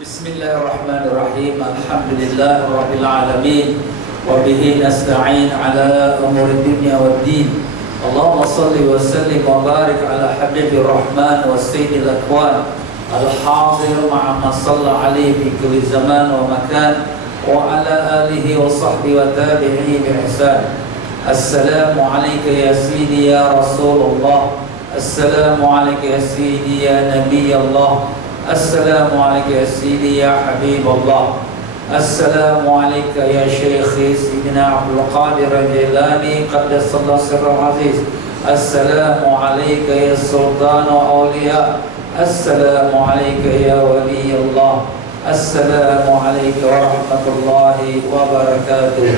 Bismillahirrahmanirrahim. Alhamdulillahirabbil alamin wa bihi nasta'in ala umuri dunya waddin. Allahumma shalli wa sallim wa barik ala habibir rahman wa sayyidil akwan al-hadir ma'a man shalla alaihi fi kulli zaman wa makan wa ala alihi wa sahbihi wa tabi'ihi bi ihsan. Assalamu alayka ya sayyidi ya Rasulullah. Assalamu alayka ya sayyidi ya Nabi Allah. Assalamualaikum ya Sidi ya Habibullah. Assalamualaikum ya Syekhi Sidina Abdul Qadir Al-Jilani Qaddasallahu sirrul aziz. Assalamualaikum ya Sultan wa Awliya. Assalamualaikum ya Wali Allah. Assalamualaikum warahmatullahi wabarakatuh.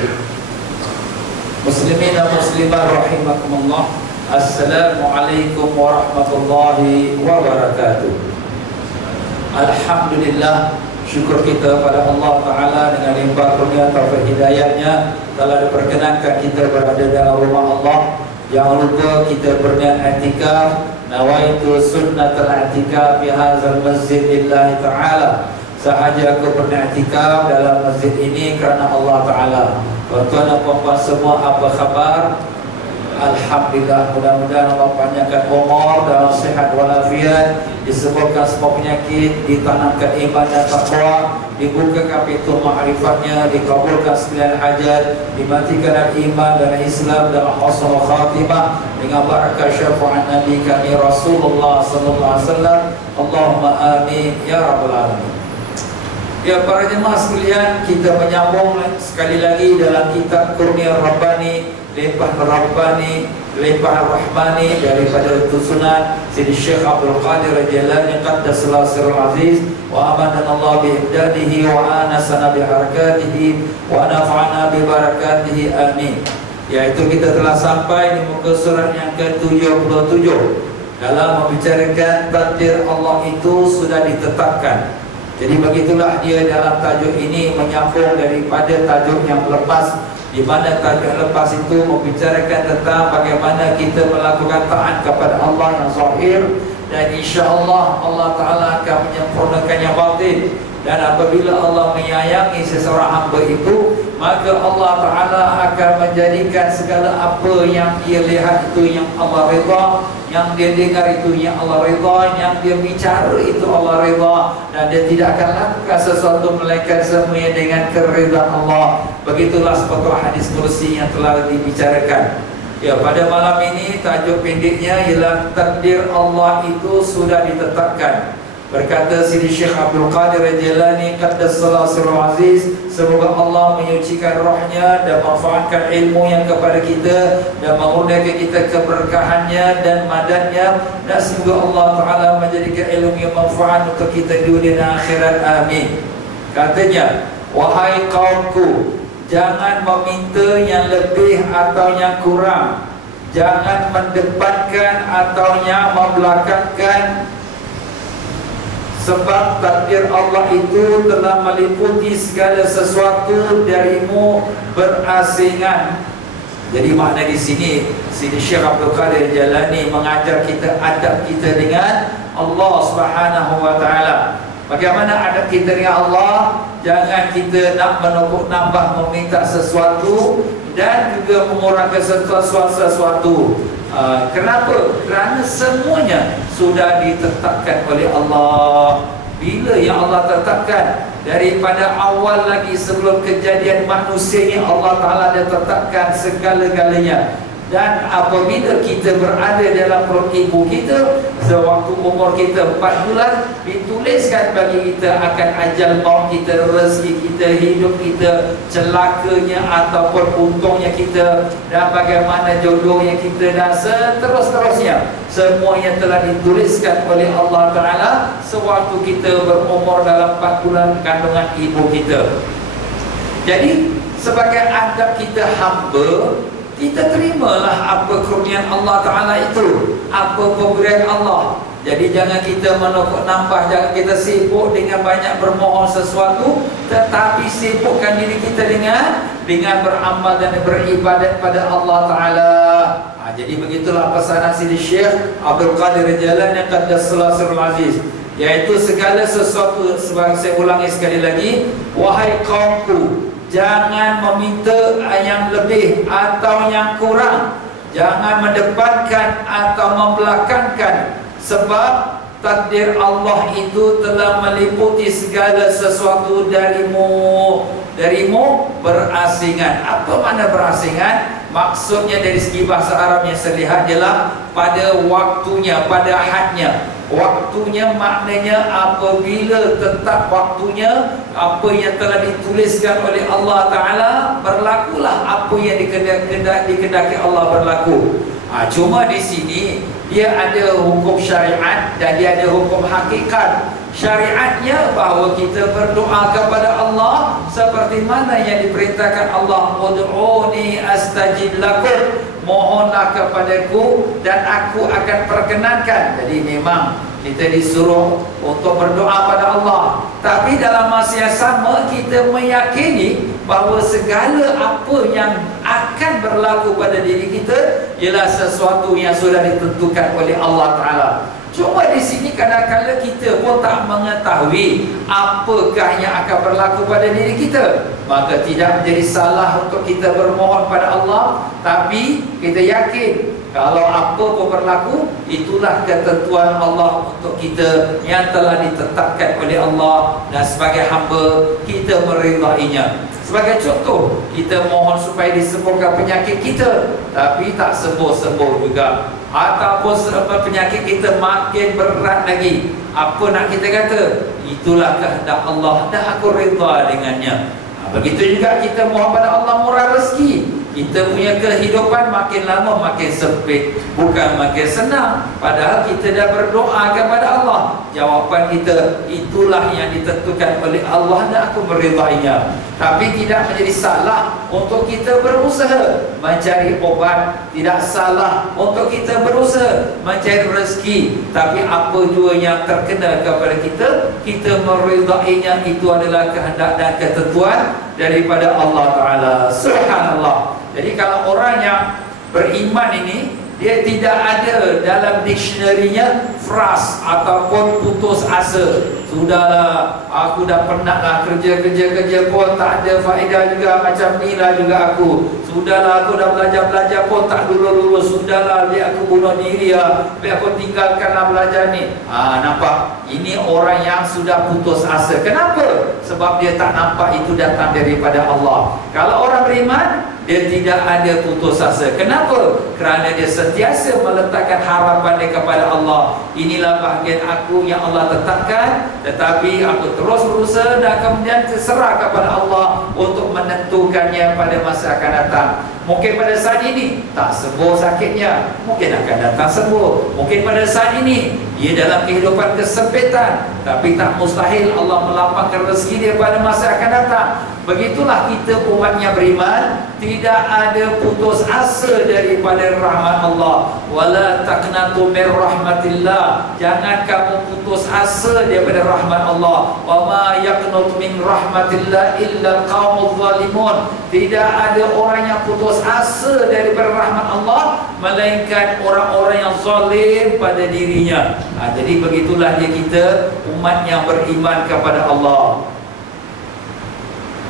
Muslimin dan muslimat rahimakumullah. Assalamualaikum warahmatullahi wabarakatuh. Alhamdulillah, syukur kita pada Allah Ta'ala dengan limpah kurnia taufik hidayahnya telah diperkenankan kita berada dalam rumah Allah. Jangan lupa kita berniat i'tikaf, nawaitu sunnatul i'tikaf fi hadzal masjid lillahi ta'ala. Sahaja aku berniat i'tikaf dalam masjid ini kerana Allah Ta'ala. Tuan-tuan dan puan-puan semua, apa khabar? Alhamdulillah, mudah-mudahan Allah panjangkan umur dalam sihat walafiat, disebabkan semua penyakit, ditanamkan iman dan taqwa, dibukakan pintu ma'rifatnya, dikabulkan sekalian hajat, dimatikan iman dan Islam dan husnul khatimah dengan barakah syafaat Nabi kami Rasulullah sallallahu alaihi wasallam. Allahumma amin ya rabbal alamin. Ya para jemaah sekalian, kita menyambung sekali lagi dalam kitab Kurnia Rabbani, Limpah Rabbani, Limpah Rahmani daripada tusunan Sidi Syekh Abdul Qadir Al-Jilani Qaddasallahu sirrul aziz wa amananallahu bi'ibdadihi wa anasana biharakatihi wa nafa'ana bibarakatihi amin. Iaitu kita telah sampai di muka surat yang ke-77 dalam membicarakan takdir Allah itu sudah ditetapkan. Jadi begitulah dia dalam tajuk ini menyambung daripada tajuk yang lepas, di mana tajuk yang lepas itu membicarakan tentang bagaimana kita melakukan taat kepada Allah yang zahir, dan insya-Allah Allah Ta'ala akan menyempurnakan yang batin. Dan apabila Allah menyayangi seseorang hamba itu, maka Allah Ta'ala akan menjadikan segala apa yang dia lihat itu yang Allah redha, yang dia dengar itu yang Allah redha, yang dia bicara itu Allah redha, dan dia tidak akan lakukan sesuatu melainkan semuanya dengan keridhaan Allah. Begitulah seperti hadis kursi yang telah dibicarakan. Ya, pada malam ini tajuk pendeknya ialah takdir Allah itu sudah ditetapkan. Berkata Sidi Syekh Abdul Qadir Al-Jilani Qaddasallahu sirrul aziz, semoga Allah menyucikan rohnya dan manfaatkan ilmu yang kepada kita dan mengurniakan kita keberkahannya dan madannya, dan semoga Allah Ta'ala menjadikan ilmu yang manfaat untuk kita dunia dan akhirat, amin. Katanya, wahai kaumku, jangan meminta yang lebih atau yang kurang, jangan mendepankan atau yang membelakangkan, sebab takdir Allah itu telah meliputi segala sesuatu darimu berasingan. Jadi makna di sini Sidi Syekh Abdul Qadir Jalani mengajar kita adab kita dengan Allah Subhanahu wa taala. Bagaimana adab kita dengan Allah? Jangan kita nak menukuk nambah meminta sesuatu dan juga mengurangkan sesuatu. Kenapa? Kerana semuanya sudah ditetapkan oleh Allah. Bila yang Allah tetapkan? Daripada awal lagi sebelum kejadian manusia ini, Allah Ta'ala dah tetapkan segala-galanya. Dan apabila kita berada dalam perut ibu kita, sewaktu umur kita 4 bulan, dituliskan bagi kita akan ajal maut kita, rezeki kita, hidup kita, celakanya ataupun untungnya kita, dan bagaimana jodohnya kita, dan seterusnya. Semuanya telah dituliskan oleh Allah Ta'ala sewaktu kita berumur dalam 4 bulan kandungan ibu kita. Jadi sebagai adab kita hamba, kita terimalah apa kurnian Allah Ta'ala itu, apa pemberian Allah. Jadi jangan kita menukuk nambah, jangan kita sibuk dengan banyak bermohon sesuatu, tetapi sibukkan diri kita dengan beramal dan beribadat pada Allah Ta'ala. Jadi begitulah pesanan Sidi Syekh Abdul Qadir Jalani Qaddasallahu sirrul aziz. Iaitu segala sesuatu, sebab saya ulangi sekali lagi, wahai kaumku, jangan meminta yang lebih atau yang kurang, jangan mendepankan atau membelakangkan, sebab takdir Allah itu telah meliputi segala sesuatu darimu berasingan. Apa makna berasingan? Maksudnya dari segi bahasa Arab yang saya lihat ialah pada waktunya, pada hadnya. Waktunya maknanya apabila tetap waktunya, apa yang telah dituliskan oleh Allah Ta'ala, berlakulah apa yang dikehendaki Allah berlaku. Cuma di sini dia ada hukum syariat dan dia ada hukum hakikat. Syariatnya bahawa kita berdoa kepada Allah seperti mana yang diperintahkan Allah, ud'uni astajib lakum, mohonlah kepadaku dan aku akan perkenankan. Jadi memang kita disuruh untuk berdoa pada Allah, tapi dalam masa yang sama kita meyakini bahawa segala apa yang akan berlaku pada diri kita ialah sesuatu yang sudah ditentukan oleh Allah Ta'ala. Cuma di sini kadang-kadang kita pun tak mengetahui apakah yang akan berlaku pada diri kita. Maka tidak menjadi salah untuk kita bermohon pada Allah, tapi kita yakin kalau apa pun berlaku, itulah ketentuan Allah untuk kita yang telah ditetapkan oleh Allah, dan sebagai hamba kita meridainya. Sebagai contoh, kita mohon supaya disembuhkan penyakit kita, tapi tak sembuh-sembuh juga, ataupun penyakit kita makin berat lagi. Apa nak kita kata? Itulah kehendak Allah dan aku redha dengannya. Begitu juga kita mohon pada Allah murah rezeki. Kita punya kehidupan makin lama makin sempit, bukan makin senang. Padahal kita dah berdoa kepada Allah. Jawapan kita, itulah yang ditentukan oleh Allah dan aku meridainya. Tapi tidak menjadi salah untuk kita berusaha mencari obat, tidak salah untuk kita berusaha mencari rezeki. Tapi apa jua yang terkena kepada kita, kita meridainya. Itu adalah kehendak dan ketentuan daripada Allah Ta'ala. Subhanallah. Jadi kalau orang yang beriman ini, dia tidak ada dalam dictionary-nya fras ataupun putus asa. Sudahlah, aku dah penatlah kerja pun tak ada faedah juga, macam ni lah juga aku. Sudahlah, aku dah belajar pun tak lulus. Sudahlah, biar aku bunuh diri lah, biar aku tinggalkanlah belajar ni. Nampak? Ini orang yang sudah putus asa. Kenapa? Sebab dia tak nampak itu datang daripada Allah. Kalau orang beriman, dia tidak ada putus asa. Kenapa? Kerana dia sentiasa meletakkan harapan dia kepada Allah. Inilah bahagian aku yang Allah tetapkan, tetapi aku terus berusaha dan kemudian terserah kepada Allah untuk menentukannya pada masa akan datang. Mungkin pada saat ini tak sembuh sakitnya, mungkin akan datang sembuh. Mungkin pada saat ini dia dalam kehidupan kesempitan, tapi tak mustahil Allah melapangkan rezeki dia pada masa akan datang. Begitulah kita umat yang beriman, tidak ada putus asa daripada rahmat Allah. Wala taqnatu min rahmatillah, jangan kamu putus asa daripada rahmat Allah. Wa ma yaqnatu min rahmatillah illa qaumuz zalimun, tidak ada orang yang putus asa daripada rahmat Allah melainkan orang-orang yang zalim pada dirinya. Jadi begitulah dia kita umat yang beriman kepada Allah.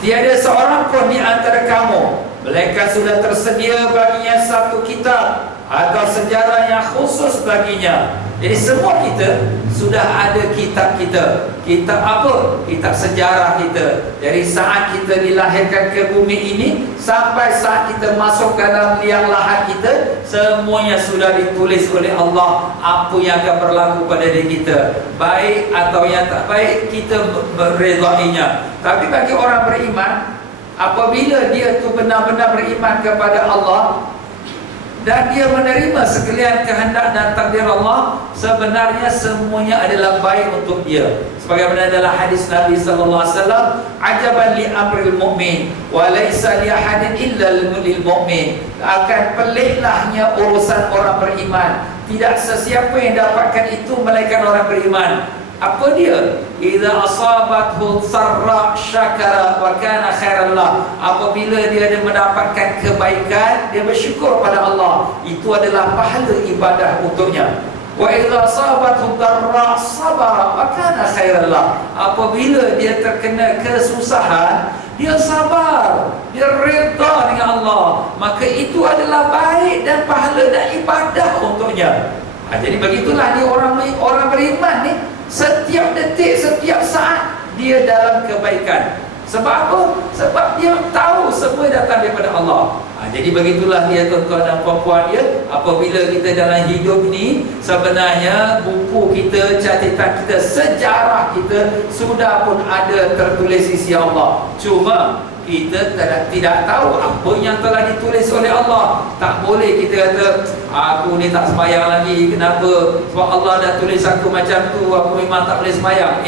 Tiada seorang pun di antara kamu melainkan sudah tersedia baginya satu kitab atau sejarah yang khusus baginya. Jadi semua kita sudah ada kitab kita. Kitab apa? Kitab sejarah kita. Dari saat kita dilahirkan ke bumi ini sampai saat kita masuk ke dalam liang lahat kita, semuanya sudah ditulis oleh Allah apa yang akan berlaku pada diri kita, baik atau yang tak baik, kita meredainya. Tapi bagi orang beriman, apabila dia tu benar-benar beriman kepada Allah dan dia menerima sekalian kehendak dan takdir Allah, sebenarnya semuanya adalah baik untuk dia. Sebagaimana dalam hadis Nabi sallallahu alaihi wasallam, ajaban li amril mu'min wa laisa li ahadin illa lil mu'min. Akan peliklah urusan orang beriman, tidak sesiapa yang dapatkan itu melainkan orang beriman. Apa dia? Idza asabathu sarra syakara wa kana khairan lah. Apabila dia mendapatkan kebaikan, dia bersyukur pada Allah, itu adalah pahala ibadah untuknya. Wa idza sabathu darra sabara wa kana khairan lah. Apabila dia terkena kesusahan, dia sabar, dia redha dengan Allah, maka itu adalah baik dan pahala dan ibadah untuknya. Jadi begitulah dia orang beriman ni, setiap detik, setiap saat dia dalam kebaikan. Sebab apa? Sebab dia tahu semua datang daripada Allah. Jadi begitulah dia, tuan-tuan dan puan-puan ya. Apabila kita dalam hidup ni, sebenarnya buku kita, catatan kita, sejarah kita sudah pun ada tertulis di sisi Allah. Cuma kita tidak tahu apa yang telah ditulis oleh Allah. Tak boleh kita kata, aku ni tak sembahyang lagi. Kenapa? Sebab Allah dah tulis aku macam tu, aku memang tak boleh sembahyang.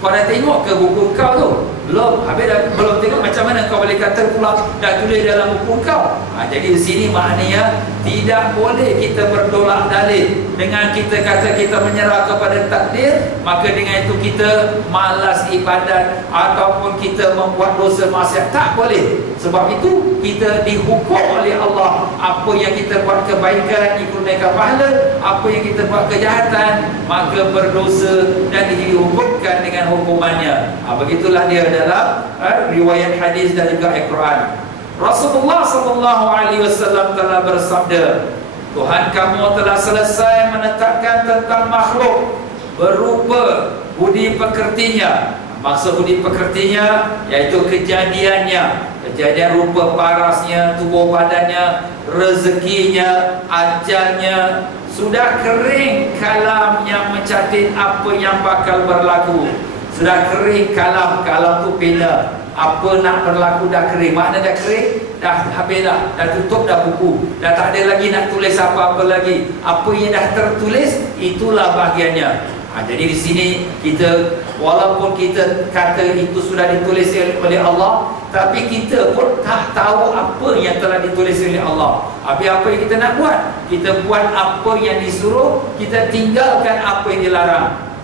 Kau dah tengok ke buku kau tu? Belum. Habis dah belum tengok, macam mana kau boleh kata pula dah tulis dalam buku kau? Jadi di sini maknanya tidak boleh kita berdolak dalih dengan kita kata kita menyerah kepada takdir, maka dengan itu kita malas ibadat ataupun kita membuat dosa maksiat. Tak boleh. Sebab itu kita dihukum oleh Allah. Apa yang kita buat kebaikan dikurniakan pahala, apa yang kita buat kejahatan maka berdosa dan dihukumkan dengan hukumannya. Begitulah dia dalam riwayat hadis dan juga Al-Quran. Rasulullah SAW telah bersabda, Tuhan kamu telah selesai menetapkan tentang makhluk berupa budi pekertinya. Maksud budi pekertinya iaitu kejadiannya, kejadian rupa parasnya, tubuh badannya, rezekinya, ajalnya. Sudah kering kalam yang mencatat apa yang bakal berlaku. Sudah kering kalam, kalam tu pena. Apa nak berlaku dah kering. Makna dah kering, dah habis dah tutup dah buku. Dah tak ada lagi nak tulis apa-apa lagi. Apa yang dah tertulis, itulah bahagiannya. Jadi di sini kita, walaupun kita kata itu sudah ditulis oleh Allah, tapi kita pun tak tahu apa yang telah ditulis oleh Allah. Habis apa yang kita nak buat? Kita buat apa yang disuruh, kita tinggalkan apa yang dilarang.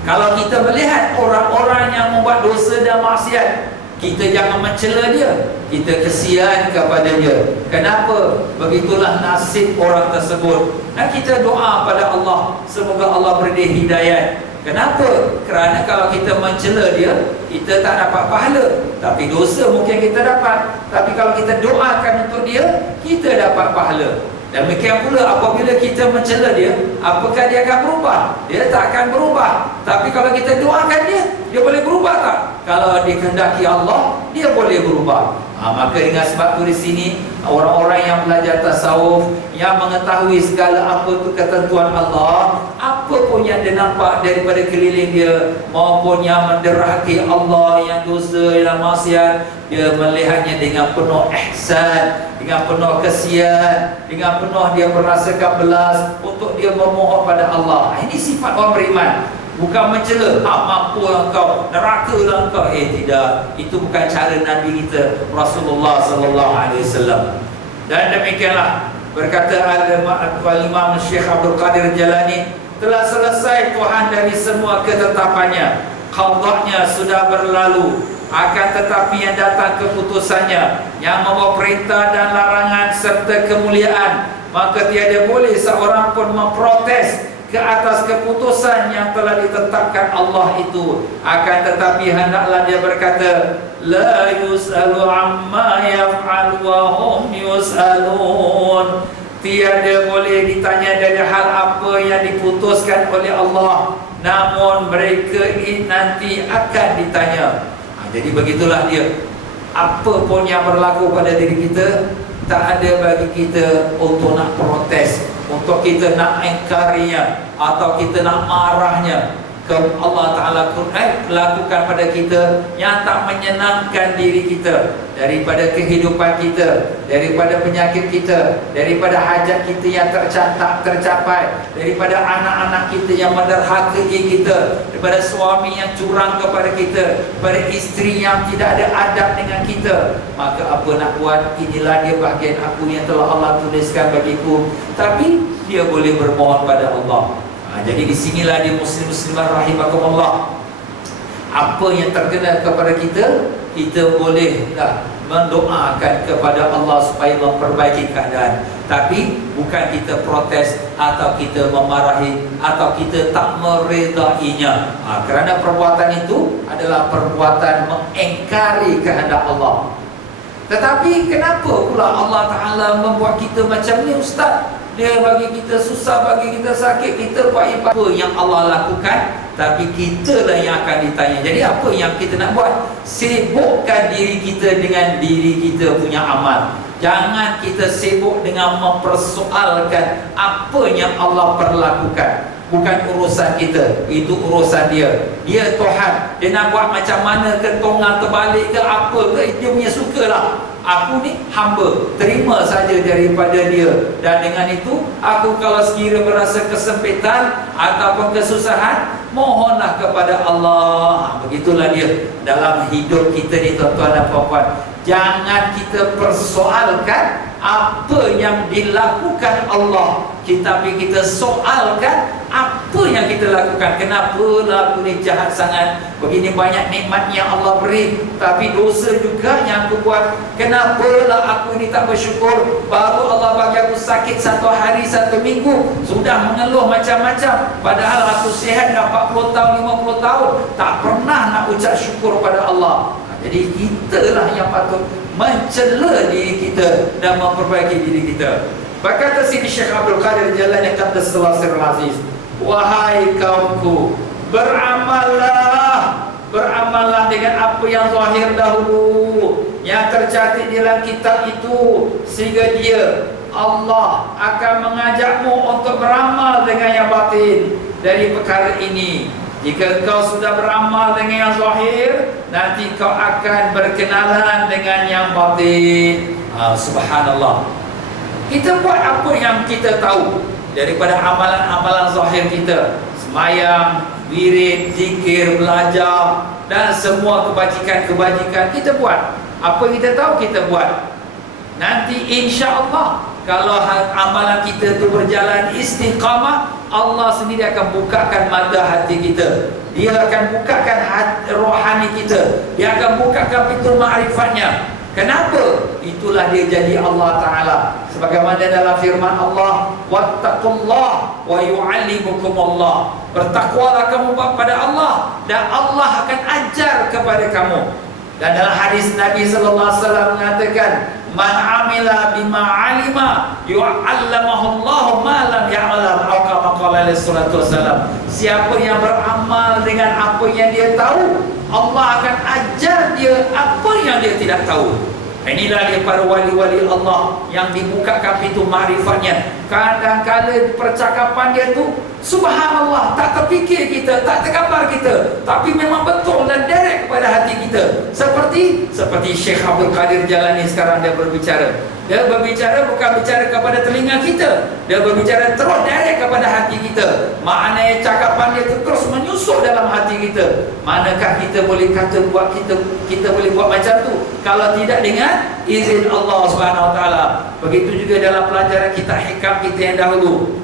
Kalau kita melihat orang-orang yang membuat dosa dan maksiat, kita jangan mencela dia, kita kesian kepada dia. Kenapa? Begitulah nasib orang tersebut. Dan kita doa pada Allah, semoga Allah beri dia hidayat. Kenapa? Kerana kalau kita mencela dia, kita tak dapat pahala, tapi dosa mungkin kita dapat. Tapi kalau kita doakan untuk dia, kita dapat pahala. Demikian pula apabila kita mencela dia, apakah dia akan berubah? Dia tak akan berubah. Tapi kalau kita doakan dia boleh berubah tak? Kalau dikehendaki Allah, dia boleh berubah. Maka dengan sebab itu di sini orang-orang yang belajar tasawuf, yang mengetahui segala apa itu ketentuan Allah, apa pun yang dia nampak daripada keliling dia, maupun yang menderhaki Allah, yang dosa, yang maksiat, dia melihatnya dengan penuh ihsan, dengan penuh kesian, dengan penuh dia merasakan belas untuk dia memohon pada Allah. Ini sifat orang beriman. Bukan mencela, mampulah engkau, nerakalah engkau. Tidak, itu bukan cara Nabi kita Rasulullah SAW. Dan demikianlah berkata Al-Imam Syekh Abdul Qadir Jalani, telah selesai Tuhan dari semua ketetapannya, qadanya sudah berlalu, akan tetapi yang datang keputusannya yang membawa perintah dan larangan serta kemuliaan, maka tiada boleh seorang pun memprotes ke atas keputusan yang telah ditetapkan Allah itu. Akan tetapi hendaklah dia berkata, la yus'alu amma yaf'al wa hum yus'alun. Tiada boleh ditanya dari hal apa yang diputuskan oleh Allah, namun mereka nanti akan ditanya. Jadi begitulah dia. Apa pun yang berlaku pada diri kita, tak ada bagi kita untuk nak protes, untuk kita nak engkarinya, atau kita nak marahnya. Allah Ta'ala lakukan pada kita yang tak menyenangkan diri kita, daripada kehidupan kita, daripada penyakit kita, daripada hajat kita yang tak tercapai, daripada anak-anak kita yang menderhakai kita, daripada suami yang curang kepada kita, daripada isteri yang tidak ada adab dengan kita. Maka apa nak buat? Inilah dia bahagian aku yang telah Allah tuliskan bagiku. Tapi dia boleh bermohon pada Allah. Jadi di sinilah dia muslim-muslimah rahimakumullah. Apa yang terkena kepada kita, kita boleh mendoakan kepada Allah supaya memperbaiki keadaan. Tapi bukan kita protes atau kita memarahi atau kita tak meredainya. Kerana perbuatan itu adalah perbuatan mengingkari kehendak Allah. Tetapi kenapa pula Allah Ta'ala membuat kita macam ni, Ustaz? Dia bagi kita susah, bagi kita sakit, kita buat apa yang Allah lakukan, tapi kita lah yang akan ditanya. Jadi apa yang kita nak buat? Sibukkan diri kita dengan diri kita punya amal. Jangan kita sibuk dengan mempersoalkan apa yang Allah perlakukan. Bukan urusan kita, itu urusan dia. Dia Tuhan. Dia nak buat macam mana ke, tongal terbalik ke, apa ke, dia punya suka lah. Aku ni hamba, terima saja daripada dia. Dan dengan itu, aku kalau sekiranya berasa kesempitan ataupun kesusahan, mohonlah kepada Allah. Begitulah dia dalam hidup kita ni, tuan-tuan dan puan-puan. Jangan kita persoalkan apa yang dilakukan Allah, tapi kita soalkan apa yang kita lakukan. Kenapa lah aku ni jahat sangat, begini banyak nikmat yang Allah beri, tapi dosa juga yang aku buat. Kenapa lah aku ni tak bersyukur, baru Allah bagi aku sakit 1 hari 1 minggu, sudah mengeluh macam-macam, padahal aku sihat dah 40 tahun 50 tahun, tak pernah nak ucap syukur pada Allah. Jadi kitalah yang patut mencela diri kita dan memperbaiki diri kita. Berkata Sidi Syekh Abdul Qadir Jailani Qaddasallahu Sirrul Aziz, wahai kaumku, beramallah dengan apa yang zahir dahulu, yang tercatat dalam kitab itu, sehingga dia Allah akan mengajakmu untuk beramal dengan yang batin dari perkara ini. Jika kau sudah beramal dengan yang zahir, nanti kau akan berkenalan dengan yang batin. Subhanallah. Kita buat apa yang kita tahu daripada amalan-amalan zahir kita. Semayang, wirid, zikir, belajar, dan semua kebajikan-kebajikan kita buat. Apa kita tahu kita buat. Nanti insya-Allah kalau amalan kita itu berjalan istiqamah, Allah sendiri akan bukakan mata hati kita. Dia akan bukakan rohani kita. Dia akan bukakan pintu ma'rifatnya. Kenapa? Itulah dia jadi Allah Ta'ala. Sebagaimana dalam firman Allah, wattaqullah wa yu'allimukumullah. Bertakwalah kamu kepada Allah, dan Allah akan ajar kepada kamu. Dan dalam hadis Nabi sallallahu alaihi wasallam mengatakan, man amila bima alima yu'allamahu Allah ma lam ya'lam, atau kama qala alaihi salatu wasallam. Siapa yang beramal dengan apa yang dia tahu, Allah akan ajar dia apa yang dia tidak tahu. Inilah dia para wali-wali Allah yang dibukakan pintu ma'rifatnya. Kadang-kadang percakapan dia tu subhanallah, tak terfikir kita, tak tergambar kita, tapi memang betul dan direct kepada hati kita. Seperti Syekh Abdul Qadir Jailani sekarang dia berbicara. Dia berbicara bukan bicara kepada telinga kita, dia berbicara terus direct kepada hati kita. Maknanya cakapan dia tu terus menyusup dalam hati kita. Manakah kita boleh kata buat kita boleh buat macam tu kalau tidak dengan izin Allah Subhanahu Wa Taala. Begitu juga dalam pelajaran kita hikam kita yang dahulu,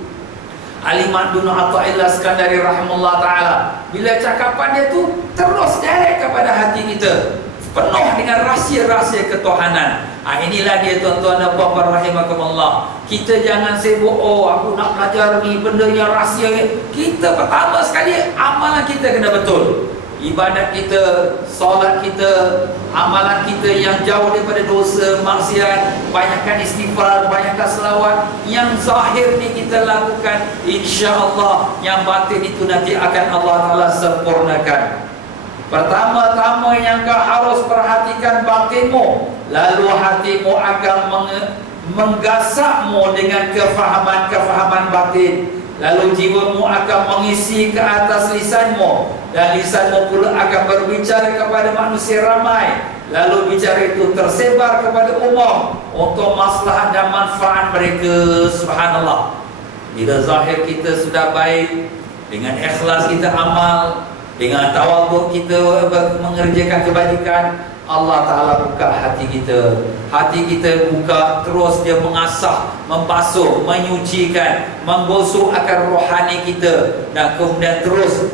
Al-Imam Ibnu Athaillah Iskandari rahimahullah ta'ala, bila cakapan dia tu terus direct kepada hati kita, penuh dengan rahsia-rahsia ketuhanan. Inilah dia tuan-tuan dan puan-puan rahimakumullah. Kita jangan sibuk, oh aku nak belajar ni benda yang rahsia. Kita pertama sekali amalan kita kena betul. Ibadat kita, solat kita, amalan kita yang jauh daripada dosa, maksiat, banyakkan istighfar, banyakkan selawat. Yang zahir ni kita lakukan, insya-Allah yang batin itu nanti akan Allah Ta'ala sempurnakan. Pertama-tama yang kau harus perhatikan batinmu, lalu hatimu akan menggasakmu dengan kefahaman-kefahaman batin. Lalu jiwamu akan mengisi ke atas lisanmu, dan lisanmu pula akan berbicara kepada manusia ramai. Lalu bicara itu tersebar kepada umum untuk maslahat dan manfaat mereka. Subhanallah. Bila zahir kita sudah baik, dengan ikhlas kita amal, dengan tawaduk kita mengerjakan kebajikan, Allah Ta'ala buka hati kita. Hati kita buka, terus dia mengasah, membasuh, menyucikan, menggosok akan rohani kita. Dan kemudian terus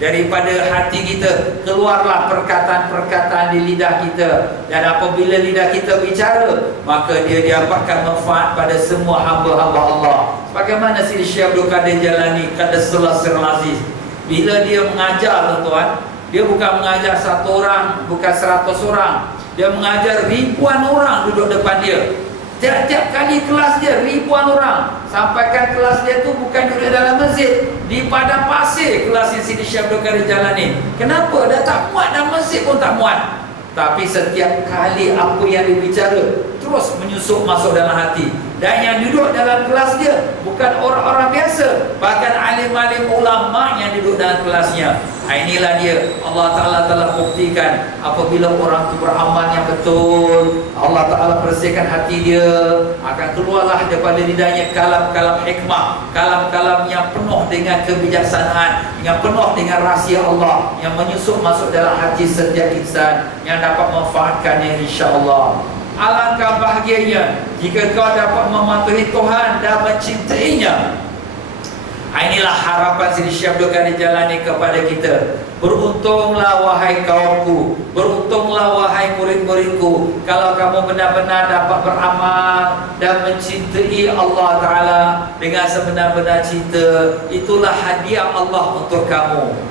daripada hati kita keluarlah perkataan-perkataan di lidah kita. Dan apabila lidah kita bicara, maka dia dapatkan manfaat pada semua hamba-hamba Allah. Bagaimana Sidi Syekh Abdul Qadir Jalani Qaddasallahu Sirrul Aziz, bila dia mengajar, tuan-tuan, dia bukan mengajar satu orang, bukan 100 orang, dia mengajar ribuan orang duduk depan dia. Tiap-tiap kali kelas dia ribuan orang. Sampaikan kelas dia tu bukan duduk dalam masjid, di padang pasir kelas Sidi Syekh Abdul Qadir Jalani. Kenapa? Dah tak muat dalam masjid pun tak muat. Tapi setiap kali apa yang dibicara terus menyusup masuk dalam hati. Dan yang duduk dalam kelas dia bukan orang-orang biasa, bahkan alim-alim ulama yang duduk dalam kelasnya. Inilah dia, Allah Ta'ala telah buktikan apabila orang itu beramal yang betul, Allah Ta'ala bersihkan hati dia, akan keluarlah daripada lidahnya kalam-kalam hikmah, kalam-kalam yang penuh dengan kebijaksanaan, yang penuh dengan rahsia Allah, yang menyusup masuk dalam hati setiap insan, yang dapat memanfaatkannya insya-Allah. Alangkah bahagianya jika kau dapat mematuhi Tuhan dan mencintainya. Inilah harapan Sidi Syekh Abdul Qadir Jalani kepada kita. Beruntunglah wahai kaumku, beruntunglah wahai murid-muridku, kalau kamu benar-benar dapat beramal dan mencintai Allah Ta'ala dengan sebenar-benar cinta. Itulah hadiah Allah untuk kamu.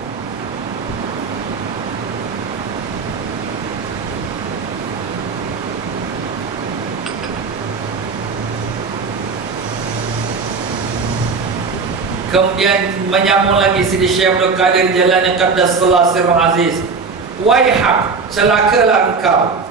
Kemudian menyambung lagi Sidi Syekh Abdul Qadir Jalani Qaddasallahu Sirrul Aziz, waihak, celakalah engkau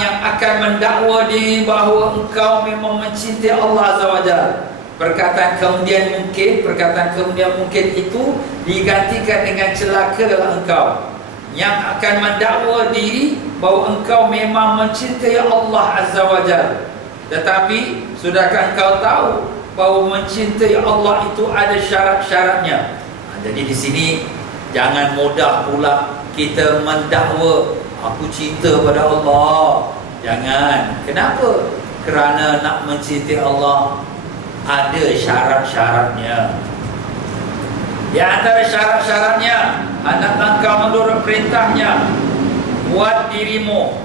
yang akan mendakwa diri bahawa engkau memang mencintai Allah Azza wa Jalla. Perkataan kemudian mungkin itu digantikan dengan celakalah engkau yang akan mendakwa diri bahawa engkau memang mencintai Allah Azza wa Jalla. Tetapi sudahkah engkau tahu bahawa mencintai Allah itu ada syarat-syaratnya? Jadi di sini jangan mudah pula kita mendakwa aku cinta pada Allah. Jangan. Kenapa? Kerana nak mencintai Allah ada syarat-syaratnya. Di antara syarat-syaratnya, hendaklah engkau menurut perintahnya, buat dirimu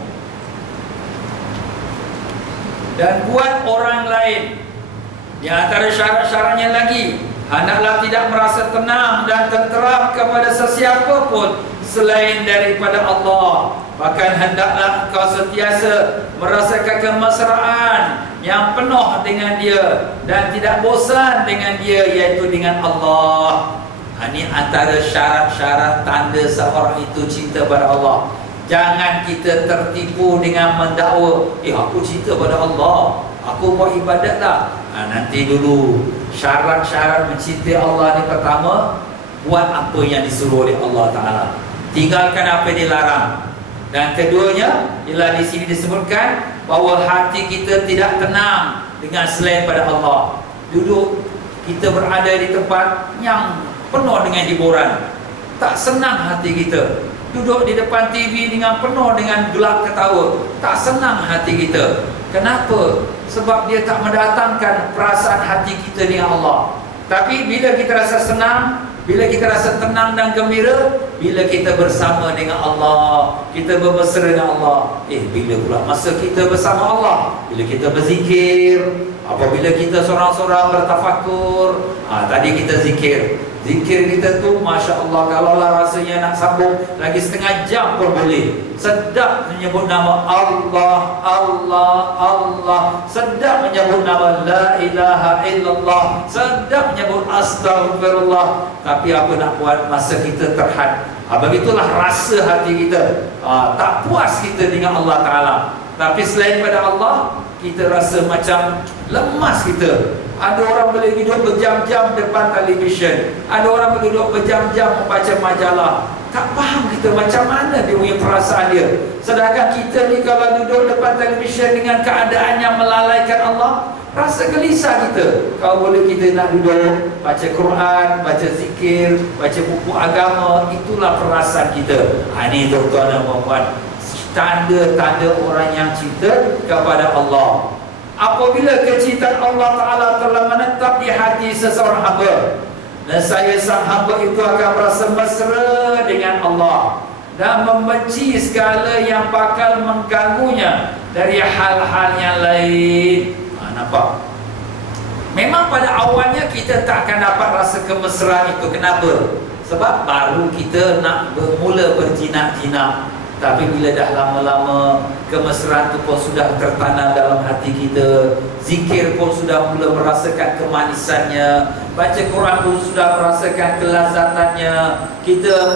dan buat orang lain. Di antara syarat-syaratnya lagi, hendaklah tidak merasa tenang dan tenteram kepada sesiapa pun selain daripada Allah. Bahkan hendaklah engkau sentiasa merasakan kemesraan yang penuh dengan Dia dan tidak bosan dengan Dia, iaitu dengan Allah. Ini antara syarat-syarat tanda seorang itu cinta pada Allah. Jangan kita tertipu dengan mendakwa, aku cinta pada Allah, aku buat ibadat lah. Nanti dulu syarat-syarat mencintai Allah ni, pertama, buat apa yang disuruh oleh Allah Ta'ala, tinggalkan apa yang dilarang. Dan keduanya ialah di sini disebutkan bahawa hati kita tidak tenang dengan selain pada Allah. Duduk kita berada di tempat yang penuh dengan hiburan, tak senang hati kita. Duduk di depan TV dengan penuh dengan gelak ketawa, tak senang hati kita. Kenapa? Sebab dia tak mendatangkan perasaan hati kita dengan Allah. Tapi bila kita rasa senang, bila kita rasa tenang dan gembira, bila kita bersama dengan Allah, kita bermesra dengan Allah. Bila pula masa kita bersama Allah? Bila kita berzikir, apabila kita seorang-seorang bertafakur. Tadi kita zikir. Zikir kita tu Masya Allah, kalaulah rasanya nak sambung lagi setengah jam pun boleh. Sedap menyebut nama Allah, Allah, Allah. Sedap menyebut nama La ilaha illallah. Sedap menyebut Astaghfirullah. Tapi apa nak buat, masa kita terhad. Begitulah rasa hati kita. Tak puas kita dengan Allah Ta'ala. Tapi selain pada Allah, kita rasa macam lemas kita. Ada orang boleh duduk berjam-jam depan televisyen, ada orang boleh duduk berjam-jam membaca majalah. Tak faham kita macam mana dia punya perasaan dia. Sedangkan kita ni kalau duduk depan televisyen dengan keadaan yang melalaikan Allah, rasa gelisah kita. Kalau boleh kita nak duduk baca Quran, baca zikir, baca buku agama, itulah perasaan kita. Ini tuan-tuan dan puan-puan, tanda-tanda orang yang cinta kepada Allah. Apabila kecintaan Allah Ta'ala telah menetap di hati seseorang hamba, Nescaya sang hamba itu akan merasa mesra dengan Allah dan membenci segala yang bakal mengganggunya dari hal-hal yang lain. Nampak? Memang pada awalnya kita tak akan dapat rasa kemesraan itu. Kenapa? Sebab baru kita nak bermula berjinak-jinak. Tapi bila dah lama-lama, kemesraan itu pun sudah tertanam dalam hati kita. Zikir pun sudah mula merasakan kemanisannya. Baca Quran pun sudah merasakan kelazatannya. Kita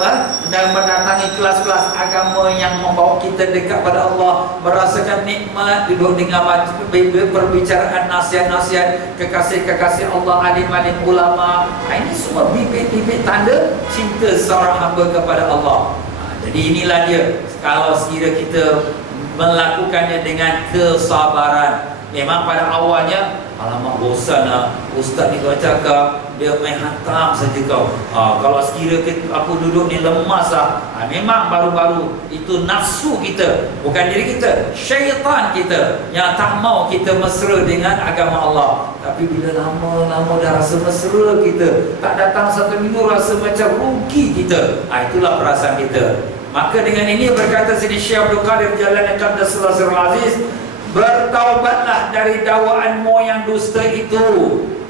mendatangi kelas-kelas agama yang membawa kita dekat pada Allah, merasakan nikmat duduk dengan perbicaraan nasihat-nasihat kekasih-kekasih Allah, alim-alim ulama. Ini semua bibit-bibit tanda cinta seorang hamba kepada Allah. Jadi inilah dia, kalau sekira kita melakukannya dengan kesabaran. Memang pada awalnya, alamak bosan lah, ustaz ni kau cakap, dia main hantam saja kau. Kalau sekira aku duduk ni lemas lah. Memang baru-baru itu nafsu kita, bukan diri kita, syaitan kita yang tak mau kita mesra dengan agama Allah. Tapi bila lama-lama dah rasa mesra kita, tak datang satu minggu rasa macam rugi kita. Itulah perasaan kita. Maka dengan ini berkata Sidi Syekh Abdul Qadir Jalani Qaddasallahu Sirrul Aziz, bertaubatlah dari dakwaanmu yang dusta itu.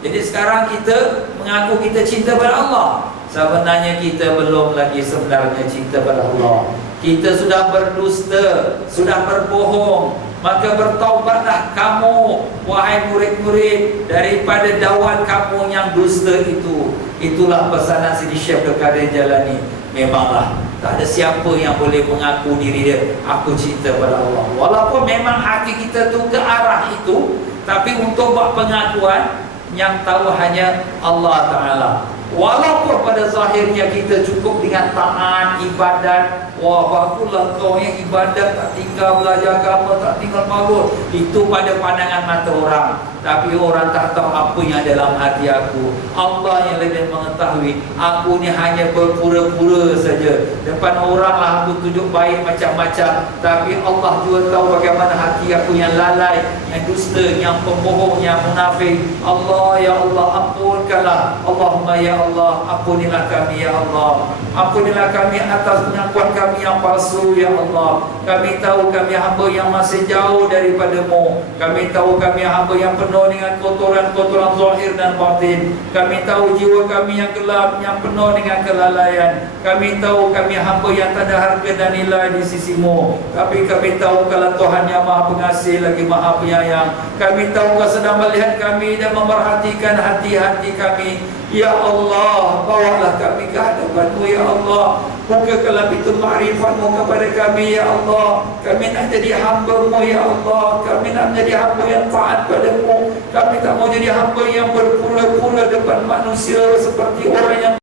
Jadi sekarang kita mengaku kita cinta pada Allah, sebenarnya kita belum lagi sebenarnya cinta pada Allah. Kita sudah berdusta, sudah berbohong. Maka bertaubatlah kamu, wahai murid-murid, daripada dakwaan kamu yang dusta itu. Itulah pesanan Sidi Syekh Abdul Qadir Jalani. Memanglah tak ada siapa yang boleh mengaku diri dia, aku cinta pada Allah. Walaupun memang hati kita tu ke arah itu, tapi untuk buat pengakuan yang tahu hanya Allah Ta'ala. Walaupun pada zahirnya kita cukup dengan taat, ibadat. Wah, baguslah kau yang ibadat, tak tinggal belajar agama, tak tinggal malu. Itu pada pandangan mata orang. Tapi orang tak tahu apa yang dalam hati aku. Allah yang lebih mengetahui. Aku ni hanya berpura-pura saja. Depan orang lah aku tunjuk baik macam-macam. Tapi Allah juga tahu bagaimana hati aku yang lalai, yang dusta, yang pembohong, yang munafik. Allah, ya Allah, ampunkanlah. Allahumma ya Allah, ampunilah kami ya Allah. Ampunilah kami atas pengakuan kami yang palsu ya Allah. Kami tahu kami hamba yang masih jauh daripada-Mu. Kami tahu kami hamba yang penuh dengan kotoran-kotoran zahir dan batin. Kami tahu jiwa kami yang gelap, yang penuh dengan kelalaian. Kami tahu kami hamba yang tak ada harga dan nilai di sisi-Mu. Tapi kami tahu kalau Tuhan yang Maha Pengasih lagi Maha Penyayang. Kami tahu Kau sedang melihat kami dan memerhatikan hati-hati kami. Ya Allah, bawalah kami ke hadapan-Mu ya Allah. Bukakanlah pintu ma'rifat-Mu kepada kami ya Allah. Kami nak jadi hamba-Mu ya Allah. Kami nak menjadi hamba yang taat pada-Mu. Kami tak mau jadi hamba yang berpura-pura depan manusia seperti orang yang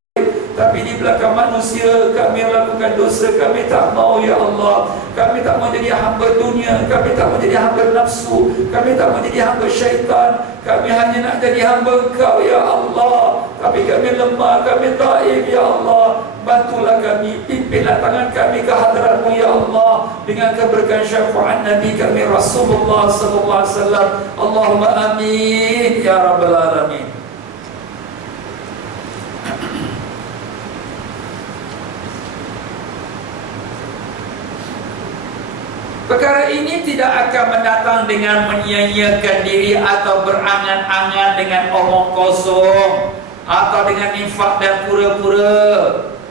tapi di belakang manusia kami melakukan dosa. Kami tak mau ya Allah. Kami tak mau jadi hamba dunia. Kami tak mau jadi hamba nafsu. Kami tak mau jadi hamba syaitan. Kami hanya nak jadi hamba Engkau ya Allah. Tapi kami lemah, kami dhaif ya Allah. Bantulah kami, pimpinlah tangan kami ke hadirat-Mu ya Allah, dengan keberkahan syafaat Nabi kami Rasulullah sallallahu alaihi wasallam. Allahumma amin ya rabbal alamin. Perkara ini tidak akan mendatang dengan menyia-nyiakan diri atau berangan-angan dengan omong kosong atau dengan nifak dan pura-pura.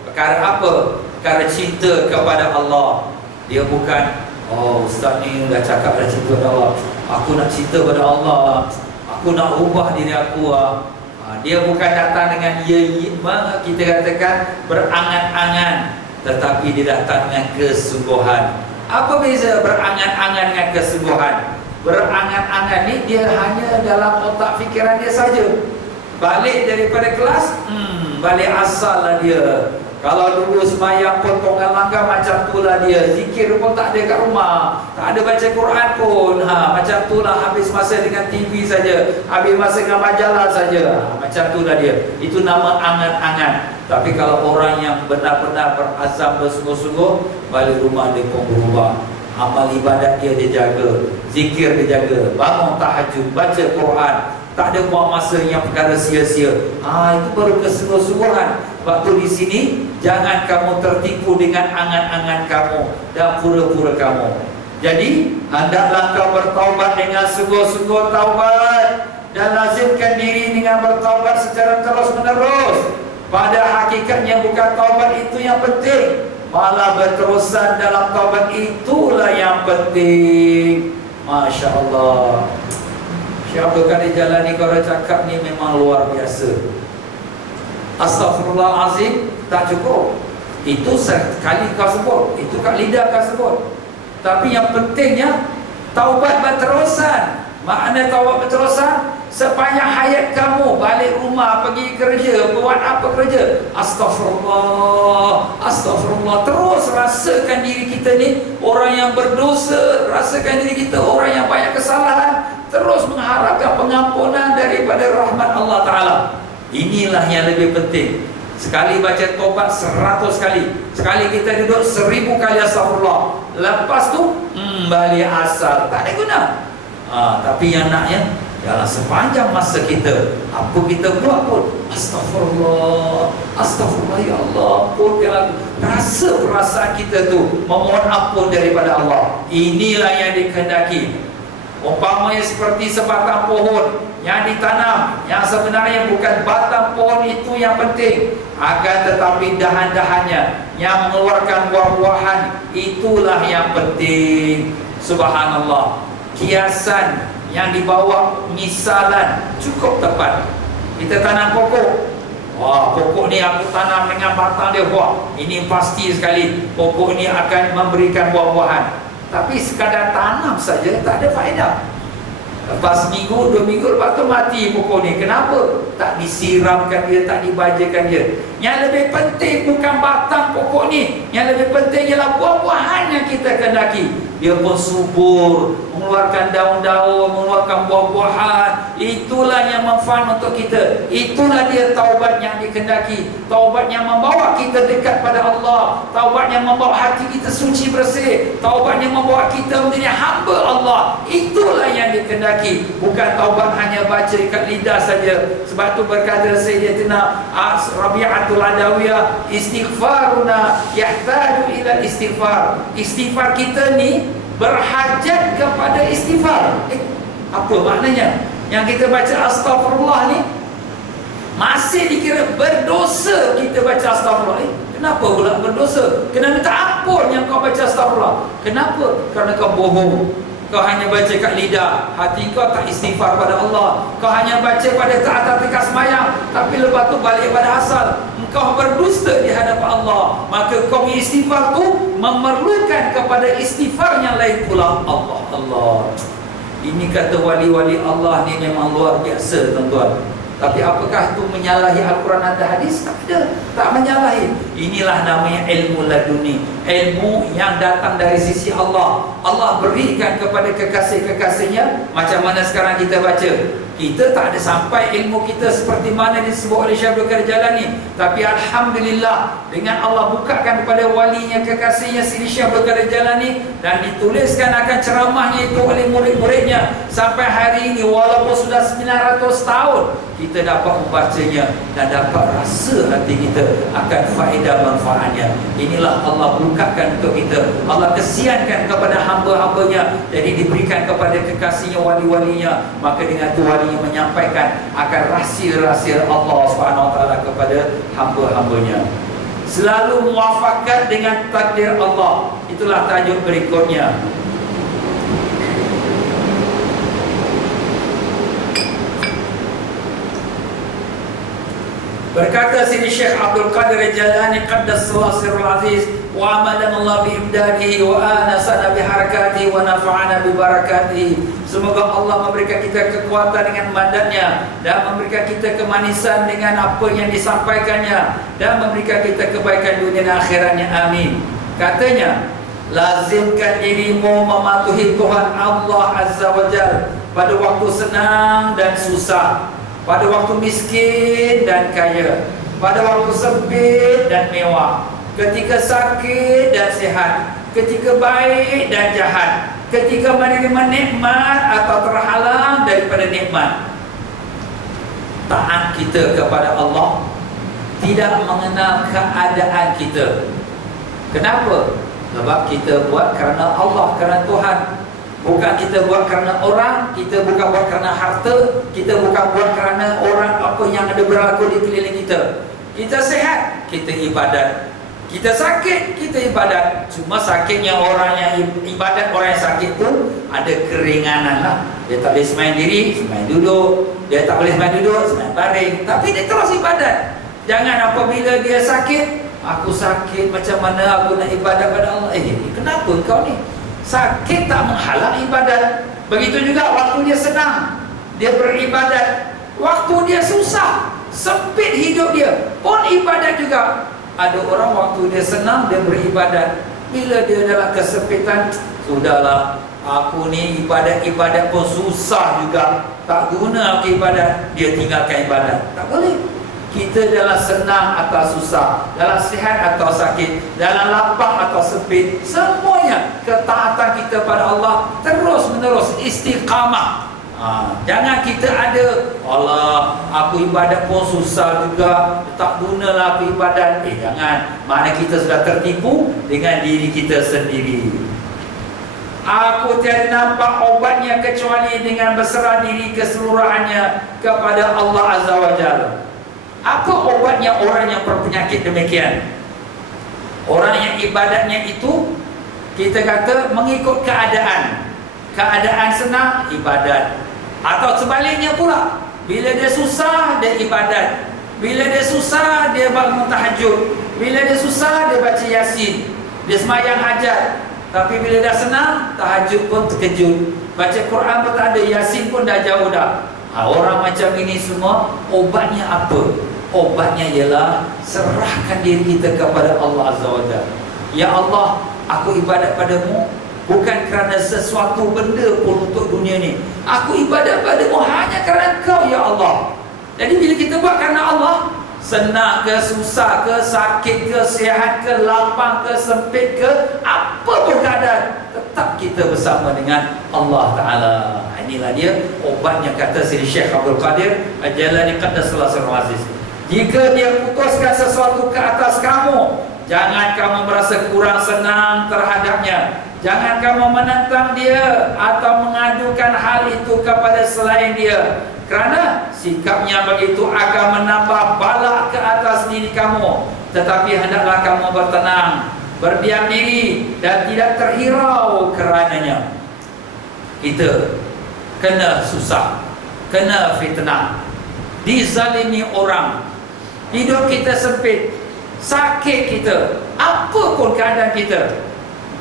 Perkara apa? Perkara cinta kepada Allah. Dia bukan, oh ustaz ni dah cakap dah cinta kepada Allah, aku nak cinta pada Allah, aku nak ubah diri aku. Dia bukan datang dengan kita katakan berangan-angan, tetapi dia datang dengan kesungguhan. Apa beza berangan-angan dengan kesungguhan? Berangan-angan ni dia hanya dalam otak fikiran dia saja. Balik daripada kelas, balik asal lah dia. Kalau dulu semayang potongan langgar macam tu lah dia. Zikir pun tak ada kat rumah, tak ada baca Quran pun. Macam tu lah, habis masa dengan TV saja, habis masa dengan majalah saja. Macam tu lah dia. Itu nama angan-angan. Tapi kalau orang yang benar-benar berazam bersungguh-sungguh, balik rumah dia pun berubah. Amal ibadat dia jaga, zikir dia jaga, bangun tahajud, baca Quran. tak ada buang masa yang perkara sia-sia. Itu baru kesungguh-sungguhan. Waktu di sini jangan kamu tertipu dengan angan-angan kamu dan pura-pura kamu. Jadi hendaklah kau bertaubat dengan sungguh-sungguh taubat dan lazimkan diri dengan bertaubat secara terus-menerus. Pada hakikatnya bukan taubat itu yang penting, malah berterusan dalam taubat itulah yang penting. Masya Allah. Syekh Abdul Qadir Jalani kalau cakap ni memang luar biasa. Astaghfirullahalazim tak cukup. Itu sekali kau sebut, itu kat lidah kau sebut. Tapi yang pentingnya taubat berterusan. Makna taubat berterusan, sepanjang hayat kamu balik rumah, pergi kerja, buat apa kerja, astagfirullah, astagfirullah. Terus rasakan diri kita ni orang yang berdosa, rasakan diri kita orang yang banyak kesalahan, terus mengharapkan pengampunan daripada rahmat Allah Ta'ala. Inilah yang lebih penting. Sekali baca taubat 100 kali, sekali kita duduk 1000 kali astagfirullah. Lepas tu balik asal, tak ada guna. Tapi yang naknya dalam sepanjang masa kita, apa kita buat pun astagfirullah, astagfirullah ya Allah, ampun. Rasa perasaan kita tu memohon ampun daripada Allah. Inilah yang dikehendaki. Umpamanya seperti sebatang pohon yang ditanam, yang sebenarnya bukan batang pohon itu yang penting, akan tetapi dahan-dahannya yang mengeluarkan buah-buahan, itulah yang penting. Subhanallah. Kiasan yang dibawa misalan cukup tepat. Kita tanam pokok, wah, pokok ni aku tanam dengan batang dia, wah, ini pasti sekali pokok ni akan memberikan buah-buahan. Tapi sekadar tanam saja tak ada faedah. Lepas minggu, 2 minggu lepas tu mati pokok ni. Kenapa? Tak disiramkan dia, tak dibajakan dia. Yang lebih penting bukan batang pokok ni, yang lebih penting ialah buah-buahan yang kita kehendaki. Dia pun subur, mengeluarkan daun-daun, mengeluarkan buah-buahan. Itulah yang manfaat untuk kita. Itulah dia taubat yang dikehendaki. Taubat yang membawa kita dekat pada Allah. Taubat yang membawa hati kita suci bersih. Taubat yang membawa kita menjadi hamba Allah. Itulah yang dikehendaki. Bukan taubat hanya baca dekat lidah saja. Sebab tu berkata Sayyidatina Rabi'atul Adawiyah, istighfaruna yahtaju ila istighfar. Istighfar kita ni berhajat kepada istighfar. Apa maknanya? Yang kita baca astagfirullah ni masih dikira berdosa kita baca astagfirullah. Kenapa pula berdosa? Kena minta ampun yang kau baca astagfirullah. Kenapa? Kerana kau bohong. Kau hanya baca kat lidah, hati kau tak istighfar pada Allah. Kau hanya baca pada taat ketika sembahyang, tapi lepas tu balik pada asal. Engkau berdusta di hadapan Allah. Maka kau istighfar tu memerlukan kepada istighfar yang lain pula. Allah. Ini kata wali-wali Allah ni memang luar biasa, tuan-tuan. Tapi apakah itu menyalahi Al-Quran dan hadis? Tak ada, tak menyalahi. Inilah namanya ilmu laduni, ilmu yang datang dari sisi Allah. Allah berikan kepada kekasih-kekasihnya. Macam mana sekarang kita baca, kita tak ada sampai ilmu kita seperti mana disebut oleh Syekh Abdul Qadir Jalani. Tapi Alhamdulillah, dengan Allah bukakan kepada walinya, kekasihnya Sidi Syekh Abdul Qadir Jalani, dan dituliskan akan ceramahnya itu oleh murid-muridnya. Sampai hari ini walaupun sudah 900 tahun, kita dapat membacanya dan dapat rasa hati kita akan faedah manfaatnya. Inilah Allah bukakan untuk kita. Allah kesiankan kepada hamba-hambanya, jadi diberikan kepada kekasihnya, wali-walinya. Maka dengan itu wali menyampaikan akan rahsia-rahsia Allah SWT kepada hamba-hambanya. Selalu muafakat dengan takdir Allah. Itulah tajuk berikutnya. Berkata Sidi Syekh Abdul Qadir Jalani qaddasallahu sirrul aziz, wa amadana Allah bi imdadihi wa anasana bi harakatihi wa nafa'ana bi barakatihi. Semoga Allah memberikan kita kekuatan dengan madatnya, dan memberikan kita kemanisan dengan apa yang disampaikannya, dan memberikan kita kebaikan dunia dan akhiratnya. Amin. Katanya, lazimkan dirimu mematuhi Tuhan Allah Azza wa Jalla pada waktu senang dan susah, pada waktu miskin dan kaya, pada waktu sempit dan mewah, ketika sakit dan sehat, ketika baik dan jahat, ketika menerima nikmat atau terhalang daripada nikmat. taat kita kepada Allah tidak mengenal keadaan kita. Kenapa? Sebab kita buat kerana Allah, kerana Tuhan. Bukan kita buat kerana orang, kita bukan buat kerana harta, kita bukan buat kerana orang apa yang ada berlaku di keliling kita. Kita sehat, kita ibadat. Kita sakit, kita ibadat. Cuma sakitnya orang yang ibadat, orang yang sakit tu ada keringanan lah. Dia tak boleh semain diri, semain duduk. Dia tak boleh semain duduk, semain baring. Tapi dia terus ibadat. Jangan apabila dia sakit, aku sakit, macam mana aku nak ibadat pada Allah. Kenapa kau ni? Sakit tak menghalang ibadat. Begitu juga waktu dia senang, dia beribadat. Waktu dia susah, sempit hidup dia, pun ibadat juga. Ada orang waktu dia senang, dia beribadat. Bila dia dalam kesempitan, sudahlah, aku ni ibadat pun susah juga, tak guna aku ibadat, dia tinggalkan ibadat. Tak boleh. Kita dalam senang atau susah, dalam sihat atau sakit, dalam lapang atau sempit, semuanya ketaatan kita pada Allah terus menerus istiqamah. Jangan kita ada, Allah, aku ibadat pun susah juga, tak gunalah aku ibadat. Jangan. Mana kita sudah tertipu dengan diri kita sendiri. Aku tiada nampak obatnya kecuali dengan berserah diri keseluruhannya kepada Allah Azza wa Jalla. Apa obatnya orang yang berpenyakit demikian? Orang yang ibadatnya itu, kita kata mengikut keadaan. Keadaan senang, ibadat. Atau sebaliknya pula, bila dia susah, dia ibadat. Bila dia susah, dia bangun tahajud. Bila dia susah, dia baca Yasin. Dia sembahyang hajat. Tapi bila dah senang, tahajud pun terkejut. Baca Quran pun tak ada, Yasin pun dah jauh dah. Orang macam ini semua, obatnya apa? Obatnya ialah serahkan diri kita kepada Allah Azza wa Jalla. Ya Allah, aku ibadat padamu bukan kerana sesuatu benda pun untuk dunia ni. Aku ibadat padamu hanya kerana Kau, ya Allah. Jadi bila kita buat kerana Allah, senang ke, susah ke, sakit ke, sihat ke, lapang ke, sempit ke, apa pun keadaan, tetap kita bersama dengan Allah Ta'ala. Inilah dia obatnya, kata Sri Syekh Abdul Qadir Al-Jalani Qaddasallahu Sirruhu Aziz. Jika dia putuskan sesuatu ke atas kamu, jangan kamu merasa kurang senang terhadapnya. Jangan kamu menentang dia atau mengadukan hal itu kepada selain dia, kerana sikapnya begitu akan menambah bala ke atas diri kamu. Tetapi hendaklah kamu bertenang, berdiam diri dan tidak terhirau kerananya. Kita kena susah, kena fitnah, dizalimi orang, hidup kita sempit, sakit kita, apa pun keadaan kita,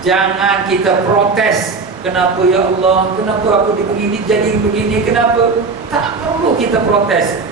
jangan kita protes. Kenapa ya Allah? Kenapa aku begini, jadi begini? Kenapa? Tak perlu kita protes.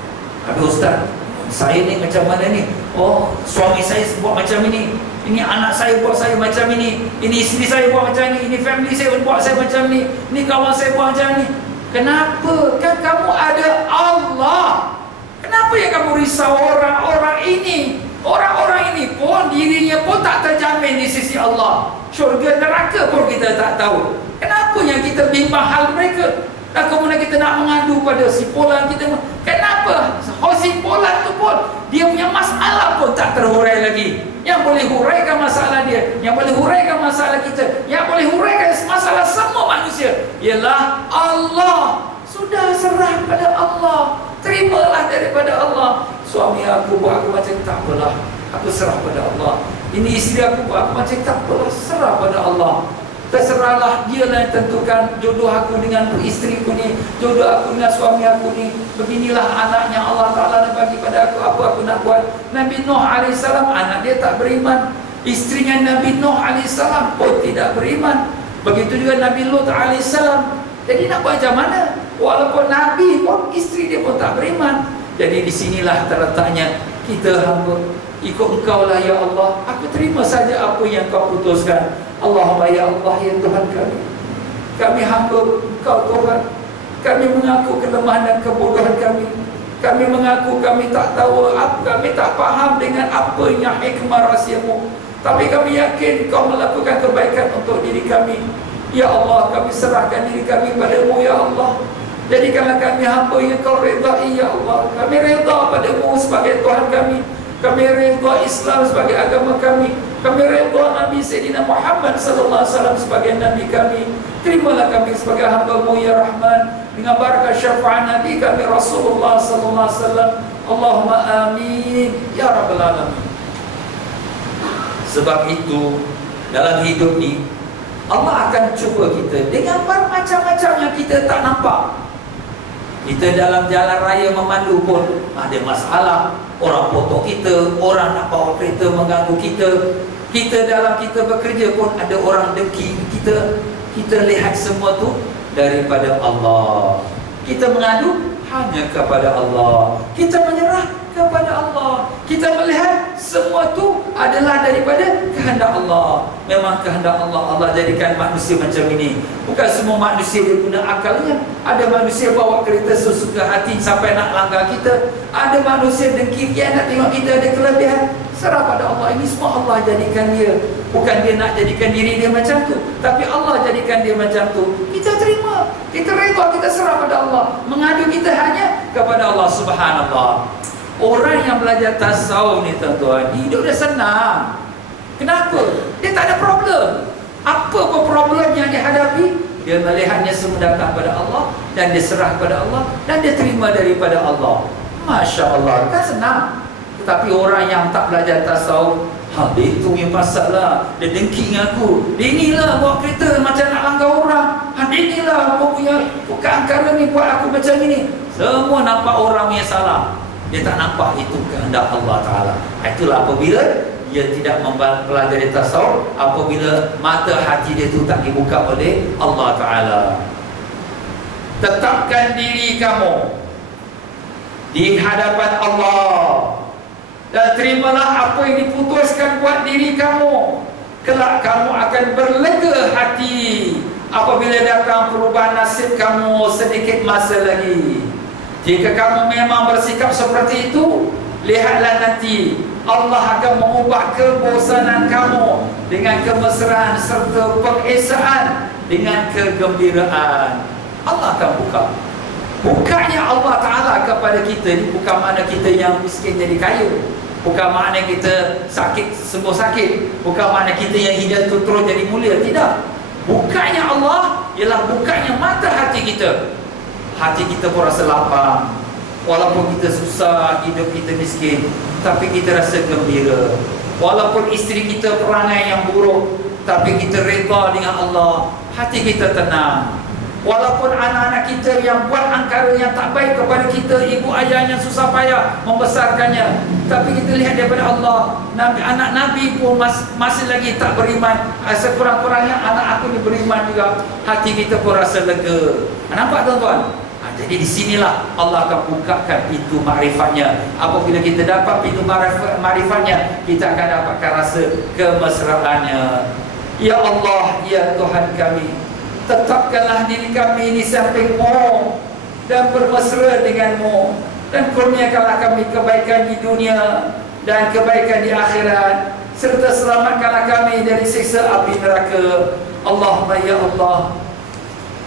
Aduh Ustaz, saya ni macam mana ni? Oh, suami saya buat macam ini. Ini anak saya buat saya macam ini. Ini isteri saya buat macam ini. Ini family saya buat saya macam ini. Ini kawan saya buat macam ini. Kenapa? Kan kamu ada Allah. Kenapa ya kamu risau orang-orang ini? Orang-orang ini pun dirinya pun tak terjamin di sisi Allah. Syurga neraka pun kita tak tahu. Kenapa yang kita bimbang hal mereka? Dan kemudian kita nak mengadu pada si Polan kita. Kenapa? Si Polan tu pun dia punya masalah pun tak terhurai lagi. Yang boleh huraikan masalah dia, yang boleh huraikan masalah kita, yang boleh huraikan masalah semua manusia ialah Allah. Sudah serah pada Allah, terimalah daripada Allah. Suami aku buat aku macam tak apalah, aku serah pada Allah. Ini isteri aku buat aku macam tak apalah, serah pada Allah. Terserahlah, dialah yang tentukan jodoh aku dengan isteriku ni, jodoh aku dengan suami aku ni. Beginilah anaknya Allah Ta'ala yang bagi pada aku, apa aku nak buat. Nabi Nuh AS, anak dia tak beriman. Isterinya Nabi Nuh AS pun tidak beriman. Begitu juga Nabi Lut AS. Jadi nak buat macam mana? Walaupun Nabi pun, isteri dia pun tak beriman. Jadi di sinilah terletaknya kita hamba. Ikut Engkau lah ya Allah, aku terima saja apa yang Kau putuskan. Allahumma ya Allah, ya Tuhan kami, kami hamba Engkau Tuhan. Kami mengaku kelemahan dan kebodohan kami. Kami mengaku kami tak tahu, kami tak faham dengan apa yang hikmah rahsia-Mu. Tapi kami yakin Kau melakukan kebaikan untuk diri kami. Ya Allah, kami serahkan diri kami padamu ya Allah. Jadikanlah kami hamba yang Kau redai ya Allah. Kami reda padamu sebagai Tuhan kami. Kami reda Islam sebagai agama kami. Kami reda Nabi Sayyidina Muhammad sallallahu alaihi wasallam sebagai Nabi kami. Terimalah kami sebagai hamba-Mu ya Rahman, dengan barakah syafaat Nabi kami Rasulullah sallallahu alaihi wasallam. Allahumma amin ya rabbal alamin. Sebab itu dalam hidup ni Allah akan cuba kita dengan macam-macam yang kita tak nampak. Kita dalam jalan raya memandu pun ada masalah. Orang potong kita, orang nak bawa kereta mengganggu kita. Kita dalam kita bekerja pun ada orang dengki kita. Kita lihat semua tu daripada Allah. Kita mengadu hanya kepada Allah. Kita menyerah kepada Allah. Kita melihat semua tu adalah daripada kehendak Allah. Memang kehendak Allah. Allah jadikan manusia macam ini. Bukan semua manusia dia guna akalnya. Ada manusia bawa kereta sesuka hati sampai nak langgar kita. Ada manusia dengki nak tengok kita ada kelebihan. Serah pada Allah. Ini semua Allah jadikan dia. Bukan dia nak jadikan diri dia macam tu, tapi Allah jadikan dia macam tu. Kita terima, kita reda, kita serah pada Allah. Mengadu kita hanya kepada Allah Subhanallah. Orang yang belajar tasawuf ni tuan-tuan, hidup dia senang. Kenapa? Dia tak ada problem. Apa pun problem yang dia hadapi, dia melihatnya semua datang pada Allah, dan dia serah kepada Allah, dan dia terima daripada Allah. Masya Allah, kan senang. Tetapi orang yang tak belajar tasawuf, dia tu yang pasal lah. Dia dengki dengan aku. Dia inilah bawa kereta macam nak langgar orang. Dia inilah bukan angkara ni buat aku macam ini. Semua nampak orang yang salah. Dia tak nampak itu kehendak Allah Ta'ala. Itulah apabila dia tidak mempelajari tasawuf, apabila mata hati dia tu tak dibuka oleh Allah Ta'ala. Tetapkan diri kamu di hadapan Allah, dan terimalah apa yang diputuskan buat diri kamu. Kelak kamu akan berlega hati apabila datang perubahan nasib kamu sedikit masa lagi. Jika kamu memang bersikap seperti itu, lihatlah nanti Allah akan mengubah kebosanan kamu dengan kemesraan serta pengesaan dengan kegembiraan. Allah akan buka. Bukanya Allah Ta'ala kepada kita ni bukan makna kita yang miskin jadi kaya, bukan makna kita sakit sembuh sakit, bukan makna kita yang hidayah tu terus jadi mulia. Tidak. Bukanya Allah ialah bukanya mata hati kita. Hati kita pun rasa lapang. Walaupun kita susah, hidup kita miskin, tapi kita rasa gembira. Walaupun isteri kita perangai yang buruk, tapi kita reda dengan Allah, hati kita tenang. Walaupun anak-anak kita yang buat angkara yang tak baik kepada kita, ibu ayahnya susah payah membesarkannya, tapi kita lihat daripada Allah, anak Nabi pun masih lagi tak beriman. Sekurang-kurangnya anak aku ni beriman juga, hati kita pun rasa lega. Nampak tuan-tuan? Jadi di sinilah Allah akan bukakan pintu makrifatnya. Apabila kita dapat pintu makrifatnya, kita akan dapatkan rasa kemesraannya. Ya Allah, ya Tuhan kami, tetapkanlah diri kami di samping-Mu dan bermesra dengan-Mu, dan kurniakanlah kami kebaikan di dunia dan kebaikan di akhirat, serta selamatkanlah kami dari siksa api neraka. Allahumma ya Allah,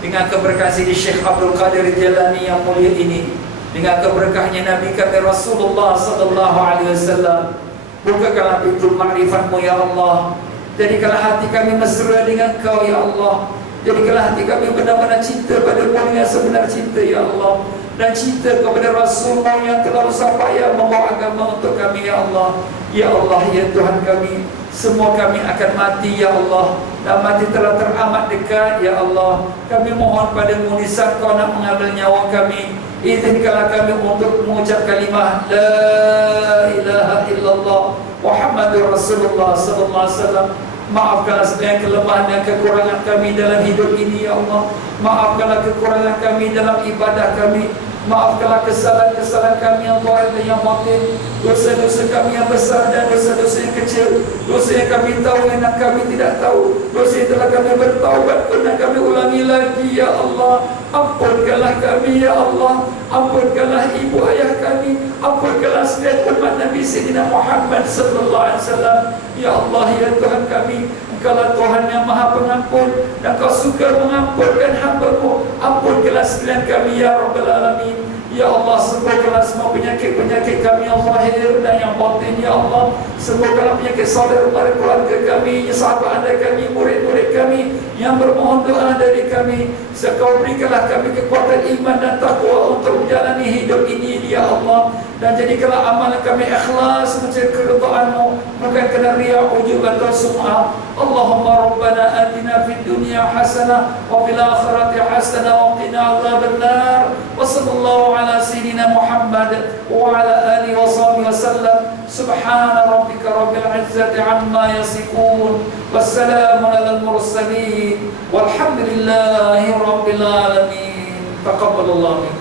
dengan keberkahan Sidi Syekh Abdul Qadir Jalani yang mulia ini, dengan keberkahnya Nabi kami Rasulullah sallallahu alaihi wasallam, bukakanlah pintu makrifat-Mu ya Allah. Jadikanlah hati kami mesra dengan Kau ya Allah. Jadikanlah hati kami benar-benar cinta pada-Mu yang sebenar cinta ya Allah, dan cinta kepada Rasulullah yang telah usah payah membawa agama untuk kami ya Allah. Ya Allah, ya Tuhan kami, semua kami akan mati ya Allah, dan mati telah teramat dekat ya Allah. Kami mohon pada-Mu di saat Kau nak mengambil nyawa kami, izinkanlah kami untuk mengucap kalimah La ilaha illallah Muhammadur Rasulullah sallallahu alaihi wasallam. Maafkanlah segala kelemahan dan kekurangan kami dalam hidup ini ya Allah. Maafkanlah kekurangan kami dalam ibadah kami. Maafkanlah kesalahan-kesalahan kami yang zahir dan yang batin, dosa-dosa kami yang besar dan dosa-dosa yang kecil, dosa yang kami tahu dan yang kami tidak tahu, dosa yang telah kami bertaubat pernah kami ulangi lagi ya Allah. Ampunkanlah kami ya Allah. Ampunkanlah ibu ayah kami. Ampunkanlah setiap umat Nabi Sayyidina Muhammad sallallahu alaihi wasallam. Ya Allah, ya Tuhan kami, Engkaulah Tuhan yang Maha Pengampun, dan Kau suka mengampunkan hamba-Mu. Ampunkanlah sekalian kami ya Rabbal Alamin. Ya Allah, sembuhkanlah semua penyakit-penyakit kami yang zahir dan yang batin ya Allah. Sembuhkanlah penyakit saudara-saudara keluarga kami, sahabat anda kami, murid-murid kami yang bermohon doa dari kami. Kau berikanlah kami kekuatan iman dan takwa untuk menjalani hidup ini ya Allah. Dan jadikanlah amalan kami ikhlas mencari keridhaan-Mu, bukan kerana riya, ujub atau sum'ah. Allahumma rabbana atina fid dunya hasanah wa fil akhirati hasanah wa qina adzabannar. Wa sallallahu ala sayyidina Muhammad wa ala alihi wa sahbihi wasallam. Subhana rabbika rabbil izzati amma yasifun. Wassalamun alal mursalin. Walhamdulillahi rabbil alamin. Taqabbalallahu minkum.